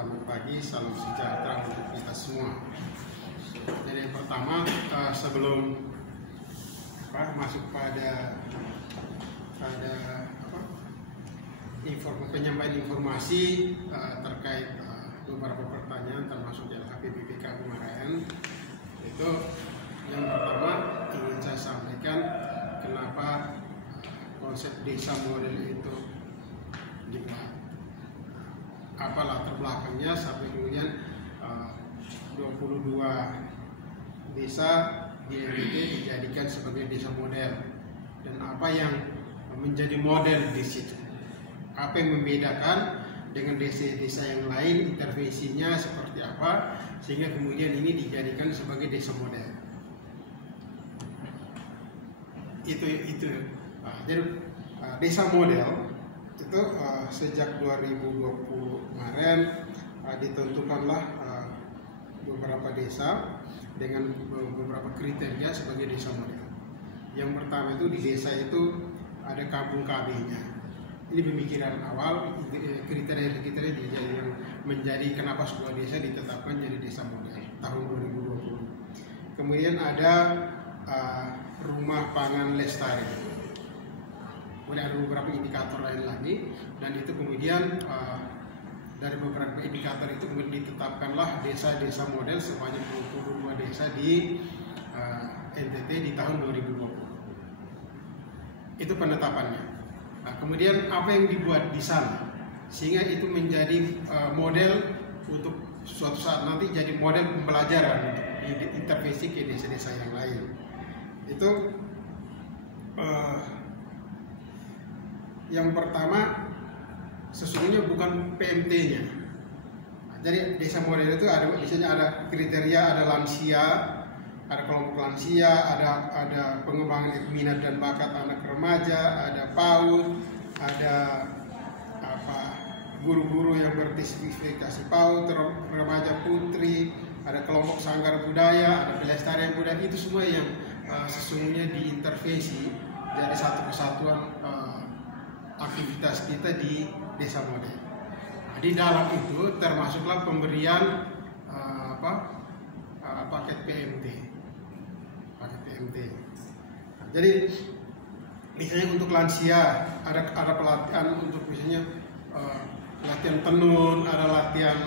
Selamat pagi, salam sejahtera untuk kita semua. Jadi yang pertama, sebelum masuk pada penyampaian informasi terkait beberapa pertanyaan termasuk LHP BPK kemarin, itu yang pertama ingin saya sampaikan kenapa konsep desa model itu dibuat, apa latar belakangnya sampai kemudian 22 desa di NTT dijadikan sebagai desa model, dan apa yang menjadi model di situ, apa yang membedakan dengan desa-desa yang lain, intervensinya seperti apa sehingga kemudian ini dijadikan sebagai desa model. Jadi desa model itu sejak 2020 kemarin ditentukanlah beberapa desa dengan beberapa kriteria sebagai desa model. Yang pertama itu di desa itu ada kampung KB-nya. Ini pemikiran awal, kriteria yang menjadi kenapa sebuah desa ditetapkan jadi desa model tahun 2020. Kemudian ada rumah pangan lestari. Kemudian ada beberapa indikator lain lagi, dan itu kemudian dari beberapa indikator itu kemudian ditetapkanlah desa-desa model sebanyak 25 desa di NTT di tahun 2020. Itu penetapannya. Nah, kemudian apa yang dibuat di sana sehingga itu menjadi model untuk suatu saat nanti jadi model pembelajaran untuk intervensi ke desa-desa yang lain. Itu yang pertama sesungguhnya bukan PMT-nya. Jadi desa model itu ada misalnya ada kriteria, ada lansia, ada kelompok lansia, ada pengembangan minat dan bakat anak remaja, ada PAUD, ada guru-guru yang bersertifikasi PAUD, remaja putri, ada kelompok sanggar budaya, ada pelestarian budaya. Itu semua yang sesungguhnya diintervensi dari satu kesatuan aktivitas kita di desa model. Nah, di dalam itu termasuklah pemberian paket PMT. Nah, jadi misalnya untuk lansia ada pelatihan untuk misalnya latihan tenun, ada latihan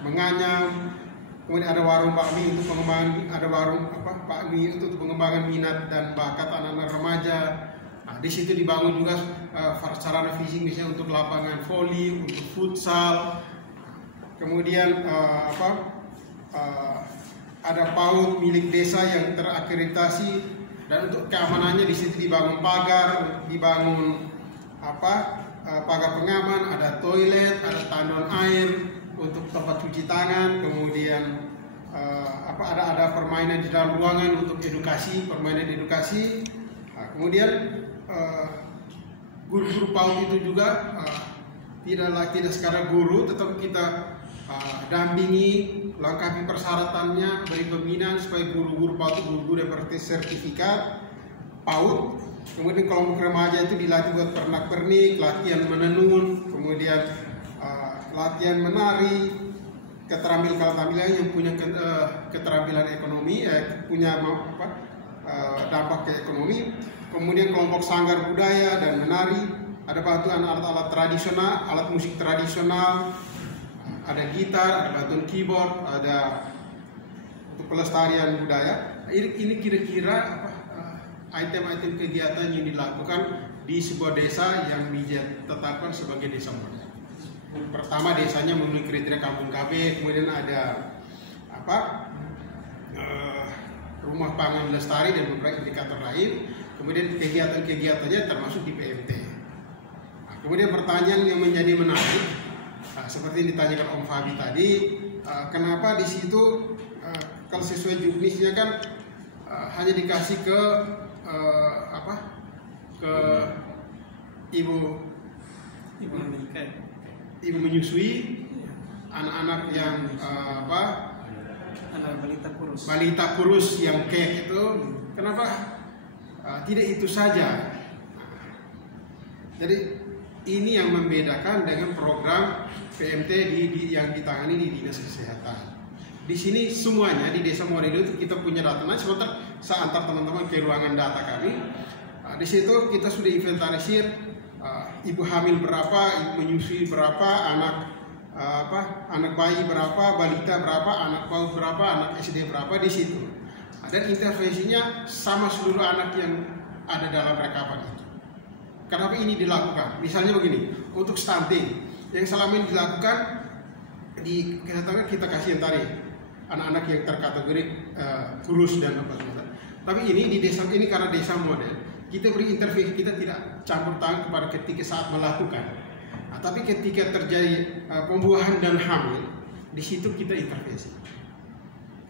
menganyam, kemudian ada warung bakmi untuk pengembangan, ada warung bakmi untuk pengembangan minat dan bakat anak-anak remaja. Nah, di situ dibangun juga sarana fisik misalnya untuk lapangan voli, untuk futsal. Kemudian ada PAUD milik desa yang terakreditasi, dan untuk keamanannya di situ dibangun pagar, dibangun pagar pengaman, ada toilet, ada tandon air untuk tempat cuci tangan, kemudian ada permainan di dalam ruangan untuk edukasi, permainan edukasi. Nah, kemudian guru-guru PAUD itu juga tidak sekadar guru, tetapi kita dampingi, lengkapi persyaratannya, beri pembinaan supaya guru-guru PAUD itu guru-guru yang bersertifikat PAUD. Kemudian kelompok remaja itu dilatih buat pernak-pernik, latihan menenun, kemudian latihan menari, keterampilan yang punya keterampilan ekonomi, punya dampak ke ekonomi. Kemudian kelompok sanggar budaya dan menari, ada bantuan alat-alat tradisional, alat musik tradisional, ada gitar, ada bantuan keyboard, ada untuk pelestarian budaya. Ini kira-kira item-item kegiatan yang dilakukan di sebuah desa yang ditetapkan sebagai desa model. Pertama, desanya memenuhi kriteria kampung KB, kemudian ada rumah pangan lestari dan beberapa indikator lain. Kemudian kegiatan-kegiatannya termasuk di PMT. Nah, kemudian pertanyaan yang menjadi menarik, seperti yang ditanyakan Om Fabi tadi, kenapa di situ kalau sesuai juknisnya kan hanya dikasih ke ibu menyusui, anak-anak yang anak balita kurus yang kek itu, kenapa tidak itu saja? Jadi ini yang membedakan dengan program PMT yang ditangani di Dinas Kesehatan. Di sini semuanya di Desa Model itu kita punya data. Nah, sebentar saya antar teman-teman ke ruangan data kami. Di situ kita sudah inventarisir ibu hamil berapa, ibu menyusui berapa, anak bayi berapa, balita berapa, anak PAUD berapa, anak SD berapa di situ. Dan intervensinya sama seluruh anak yang ada dalam rekapan itu. Kenapa ini dilakukan? Misalnya begini, untuk stunting yang selama ini dilakukan di kesehatan kita kasih yang tadi anak-anak yang terkategori kurus dan apa semua. Tapi ini di desa ini karena desa model, kita beri intervensi, kita tidak campur tangan kepada ketika saat melakukan. Nah, tapi ketika terjadi pembuahan dan hamil, di situ kita intervensi.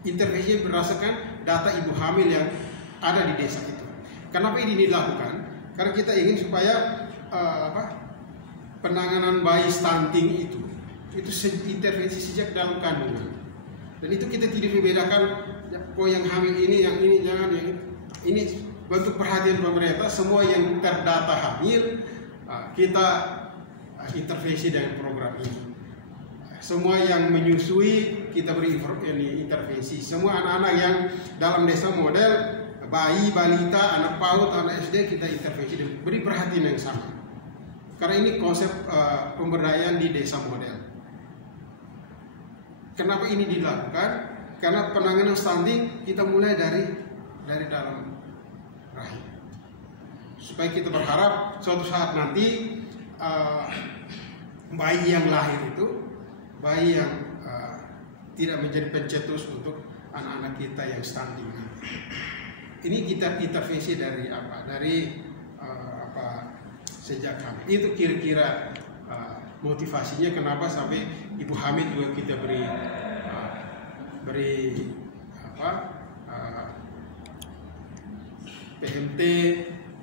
Intervensi berdasarkan data ibu hamil yang ada di desa itu. Kenapa ini dilakukan? Karena kita ingin supaya penanganan bayi stunting itu intervensi sejak dalam kandungan. Dan itu kita tidak membedakan yang hamil ini, yang ini jangan, yang ini bentuk perhatian pemerintah. Semua yang terdata hamil kita intervensi dengan program ini. Semua yang menyusui kita beri intervensi. Semua anak-anak yang dalam desa model, bayi, balita, anak PAUD, anak SD kita intervensi dan beri perhatian yang sama. Karena ini konsep pemberdayaan di desa model. Kenapa ini dilakukan? Karena penanganan stunting kita mulai dari dalam rahim. Supaya kita berharap suatu saat nanti bayi yang lahir itu, bayi yang tidak menjadi pencetus untuk anak-anak kita yang stunting. Ini kita intervensi dari apa? Sejak hamil. Itu kira-kira motivasinya kenapa sampai ibu hamil juga kita beri PMT,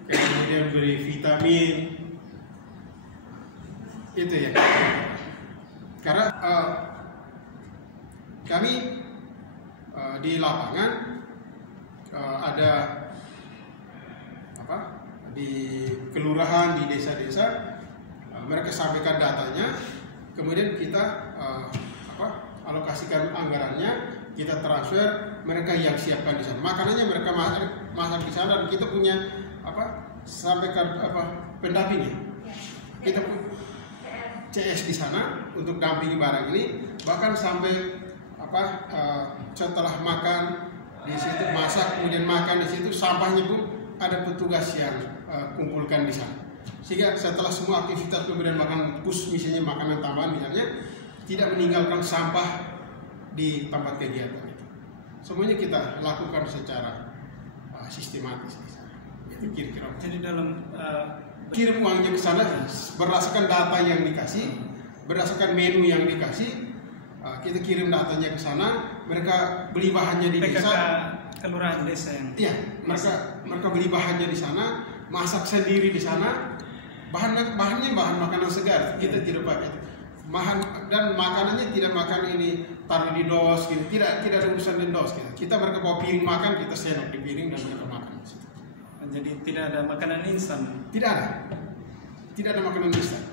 kemudian beri vitamin. Itu ya. Karena kami di lapangan ada di kelurahan, di desa-desa, mereka sampaikan datanya, kemudian kita alokasikan anggarannya, kita transfer, mereka yang siapkan di sana. Makanannya mereka masak di sana, dan kita punya sampaikan pendampingnya. Kita CS di sana untuk dampingi barang ini, bahkan sampai setelah makan di situ masak, kemudian makan di situ, sampahnya pun ada petugas yang kumpulkan di sana. Sehingga setelah semua aktivitas pemberian makan push, misalnya makanan tambahan misalnya, tidak meninggalkan sampah di tempat kegiatan itu. Semuanya kita lakukan secara sistematis di sana. Itu kira-kira. Jadi dalam kirim uangnya ke sana berdasarkan data yang dikasih, berdasarkan menu yang dikasih, kita kirim datanya ke sana. Mereka beli bahannya di desa. Kelurahan desa yang. Iya, mereka beli bahannya di sana, masak sendiri di sana. Bahannya bahan makanan segar, kita tidak pakai. Dan makanannya tidak makan ini taruh di dos gitu, tidak ada urusan di dos gitu. Mereka bawa piring makan, kita sendok di piring dan mereka makan di situ. Jadi tidak ada makanan instan. Tidak ada makanan instan.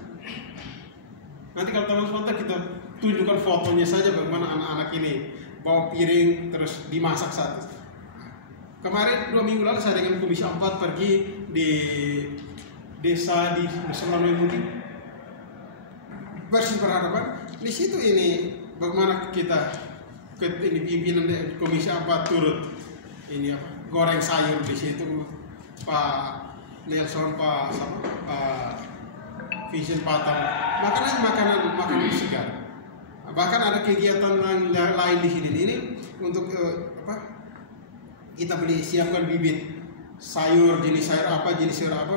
Nanti kalau teman-teman kita tunjukkan fotonya saja bagaimana anak-anak ini bawa piring terus dimasak satu. Kemarin 2 minggu lalu saya dengan Komisi 4 pergi di desa di Selama Mungkin Bersih Perharapan. Di situ ini bagaimana kita ini pimpinan Komisi 4 turut ini goreng sayur di situ, Pak Nelson, Pak Vision Patang, makanan segar. Bahkan ada kegiatan lain di sini ini untuk kita siapkan bibit sayur, jenis sayur apa,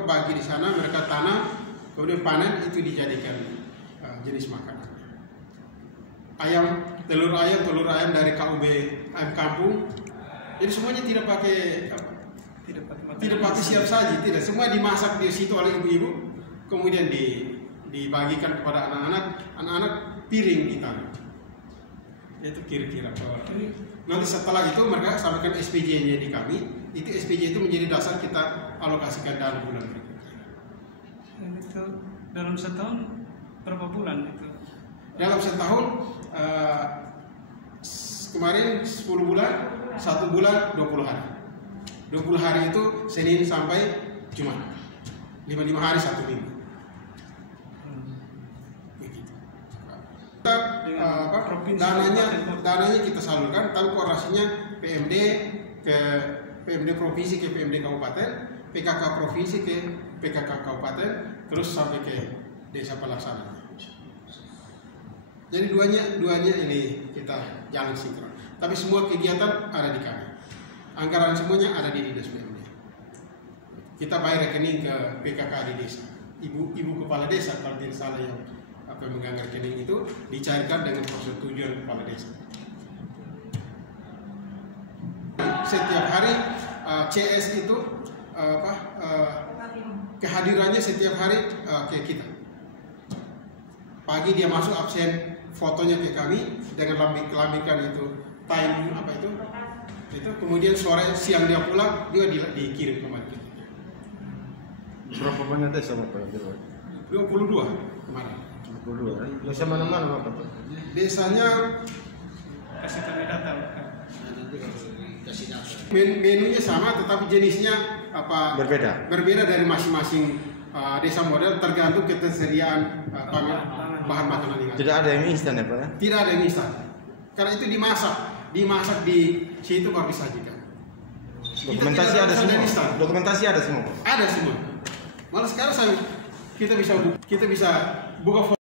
bagi di sana, mereka tanam, kemudian panen, itu dijadikan jenis makanan. Telur ayam dari KUB ayam kampung. Jadi semuanya tidak pakai siap saji, tidak, semua dimasak di situ oleh ibu-ibu, kemudian dibagikan kepada anak-anak piring ditaruh. Itu kira-kira. Nanti setelah itu mereka sampaikan SPJ-nya di kami. Itu SPJ itu menjadi dasar kita alokasikan dana bulan berikutnya. Itu Dalam setahun berapa bulan itu? Dalam setahun kemarin 10 bulan, 1 bulan 20 hari. 20 hari itu Senin sampai Jumat. 55 hari 1 minggu. Begitu. Kita dananya kita salurkan, tapi koordinasinya PMD ke PMD provinsi ke PMD kabupaten, PKK provinsi ke PKK kabupaten, terus sampai ke desa pelaksana. Jadi duanya ini kita jalan sinkron. Tapi semua kegiatan ada di kami. Anggaran semuanya ada di dinas PMD. Kita bayar rekening ke PKK di desa. Ibu kepala desa kalau tidak salah yang memegang rekening itu dicairkan dengan persetujuan kepala desa. Setiap hari CS itu kehadirannya setiap hari ke kita. Pagi dia masuk absen, fotonya ke kami dengan lambingkan itu time itu kemudian siang dia pulang juga dikirim kembali. Berapa banyak desa Bapak? 22 kemarin. 22. Desa mana-mana Bapak? Desanya Kasih kami data. menunya sama tetapi jenisnya berbeda dari masing-masing desa model tergantung ketersediaan bahan makanan yang ada. Tidak ada yang instan ya Pak ya? Tidak ada yang instan. Karena itu dimasak di situ baru disajikan. Dokumentasi ada semua. Dokumentasi ada semua. Ada semua. Malah sekarang kita bisa buka